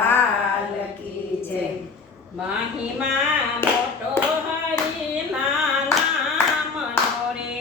લાલ કી જય। મહિમા મોટો હરિના નામનો રે।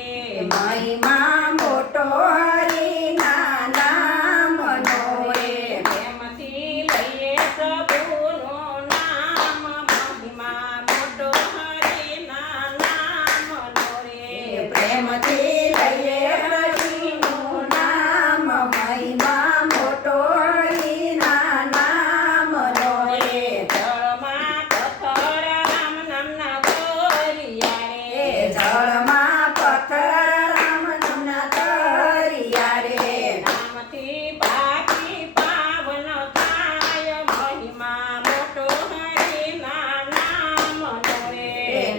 મહિમા મોટો હરિના નામનો રે। પ્રેમથી લઈએ પ્રભુનું નામ। મહિમા મોટો હરિના નામનો રે। પ્રેમથી લઈએ હરિનું નામ। મહિમા મોટો હરિના નામનો રે। જળમાં પથ્થર રામ નામના દરિયા રે। જળમાં પથ્થર રામ નામના દરિયા રે। નામથી પાપી પાવન થાય। મહિમા મોટો હરિના નામનો રે।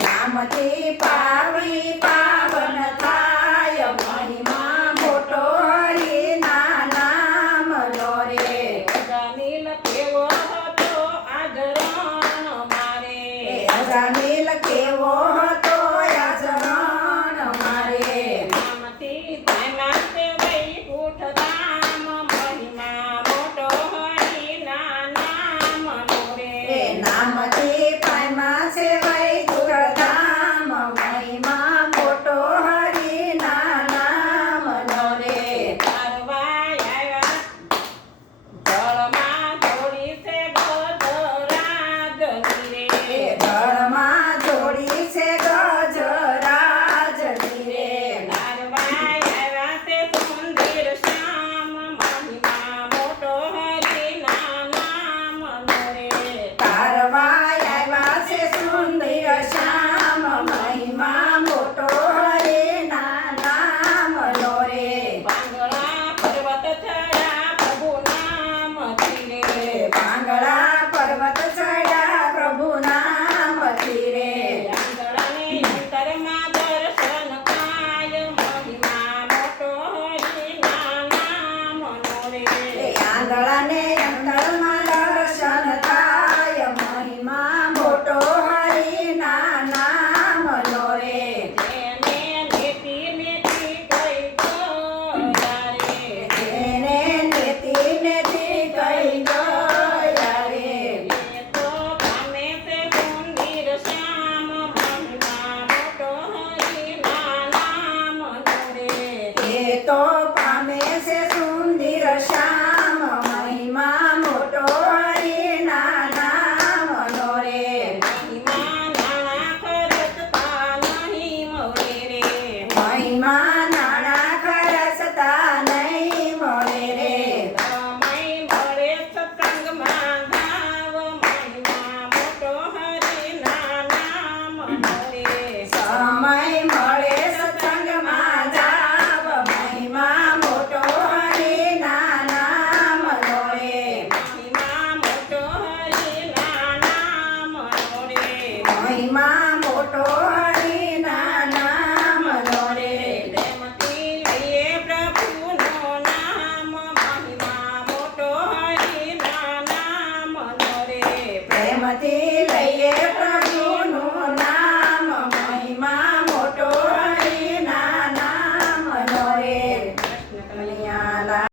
નામથી પાવી પાવન થાય। મહિમા મોટો હરિના નામનો રે। અજામિલ કેવો હતો આદરણ મારે। અજામિલ કેવો હતો યાચરણ મારે। નામથી ધ્યાના તે વૈકુંઠ ધામ। મહિમા મોટો હરિના નામનો રે। નામથી પામ્યા છે વૈકુંઠ ધામ। મહિમા મોટો હરિના નામનો રે। તારવાય આવ્યા જળમાં જોડી છે ગજરાજની રે। જળમાં જોડી છે ગજરાજની રે। તારવાય આવ્યા તે સુંદર શ્યામ। મહિમા મોટો હરિના નામનો રે। તારવાય આવ્યા છે સુંદર શ્યામ। મહિમા મોટો હરિના નામનો રે। પાંગળા પર્વત ચડ્યા પ્રભુ નામથી રે। પાંગળા પર્વત ચડ્યા પ્રભુ નામથી રે। આંધળાને અંતરમાં દર્શન થાય। મહિમા મોટો હરિના નામનો રે। આંધળાને અંતરમાં દર્શન થાય। મહિમા મોટો હરિના નામનો રે। તેને નેતિ નેતિ કહી ગયા રે। એને નેતી નેતી કહી ગયા રે। એ તો પામે તે સુંદર શ્યામ। મહિમા મોટો હરિના નામનો રે। એ તો પામે છે સુંદર શ્યામ। મહિમા મોટો હરિના નામનો રે। મહિમા નાણા ખર્ચતા નહીં મળે રે। મહિમા નાણા ખર્ચતા નહીં મળે રે। સમય મળે સત્સંગમાં ગાવ। મહિમા મોટો હરિના નામનો રે। સમય મળે સત્સંગમાં જાવ। મહિમા મોટો હરિના નામનો રે। મહિમા મોટો હરિના નામનો રે। મહિમા મોટો હરિના નામનો રે। પ્રેમથી લઈએ પ્રભુનું નામ। મહિમા મોટો હરિના નામનો રે। પ્રેમથી